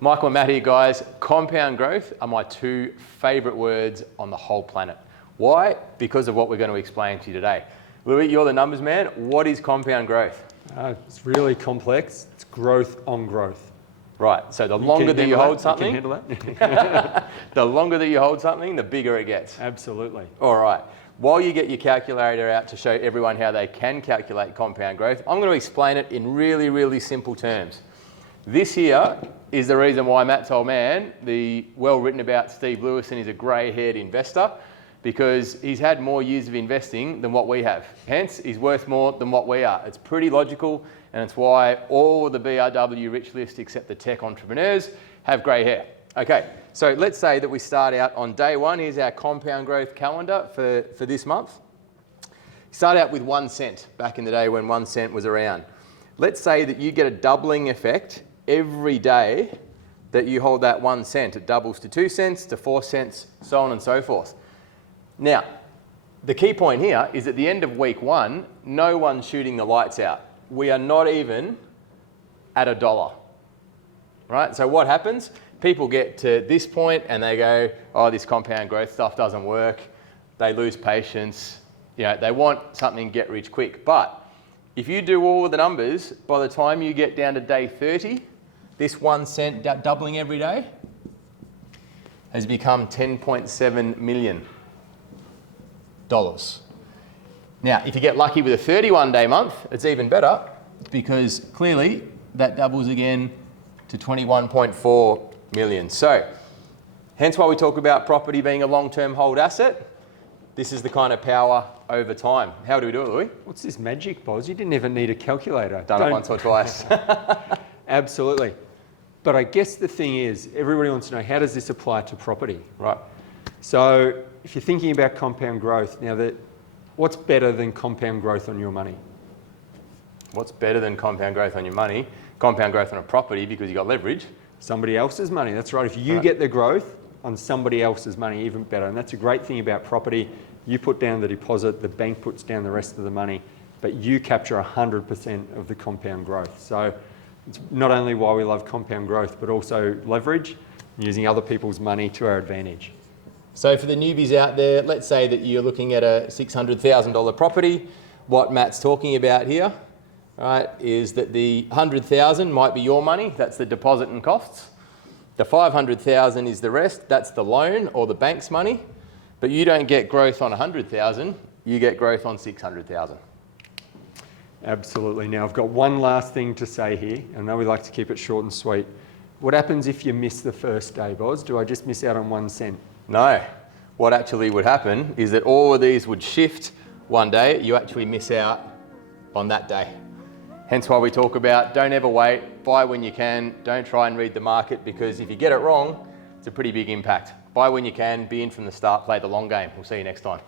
Michael and Matt here, guys. Compound growth are my two favourite words on the whole planet. Why? Because of what we're going to explain to you today. Louis, you're the numbers man. What is compound growth? It's really complex. It's growth on growth. Right, so the longer that you hold something, you can handle that? the longer that you hold something, the bigger it gets. Absolutely. All right. While you get your calculator out to show everyone how they can calculate compound growth, I'm going to explain it in really, really simple terms. This here is the reason why Matt's old man, the well-written about Steve Lewison, is a grey-haired investor, because he's had more years of investing than what we have. Hence, he's worth more than what we are. It's pretty logical, and it's why all of the BRW rich list, except the tech entrepreneurs, have grey hair. Okay, so let's say that we start out on day one. Here's our compound growth calendar for this month. Start out with 1 cent, back in the day when 1 cent was around. Let's say that you get a doubling effect every day that you hold that 1 cent. It doubles to 2 cents, to 4 cents, so on and so forth. Now, the key point here is at the end of week one, no one's shooting the lights out. We are not even at $1, right? So what happens? People get to this point and they go, oh, this compound growth stuff doesn't work. They lose patience. You know, they want something get rich quick. But if you do all of the numbers, by the time you get down to day 30, this 1 cent doubling every day has become $10.7 million. Now, if you get lucky with a 31-day month, it's even better, because clearly that doubles again to 21.4 million. So, hence why we talk about property being a long-term hold asset. This is the kind of power over time. How do we do it, Louis? What's this magic, Boz? You didn't even need a calculator. Done it once or twice. Absolutely. But I guess the thing is, everybody wants to know, how does this apply to property? Right. So if you're thinking about compound growth, now what's better than compound growth on your money? What's better than compound growth on your money? Compound growth on a property, because you got leverage. Somebody else's money, that's right. If you get the growth on somebody else's money, even better. And that's a great thing about property. You put down the deposit, the bank puts down the rest of the money, but you capture 100% of the compound growth. So it's not only why we love compound growth, but also leverage, using other people's money to our advantage. So for the newbies out there, let's say that you're looking at a $600,000 property. What Matt's talking about here, right, is that the $100,000 might be your money. That's the deposit and costs. The $500,000 is the rest. That's the loan or the bank's money. But you don't get growth on $100,000. You get growth on $600,000. Absolutely. Now, I've got one last thing to say here. I know we like to keep it short and sweet. What happens if you miss the first day, Boz? Do I just miss out on 1 cent? No. What actually would happen is that all of these would shift one day. You actually miss out on that day. Hence why we talk about don't ever wait, buy when you can, don't try and read the market, because if you get it wrong, it's a pretty big impact. Buy when you can, be in from the start, play the long game. We'll see you next time.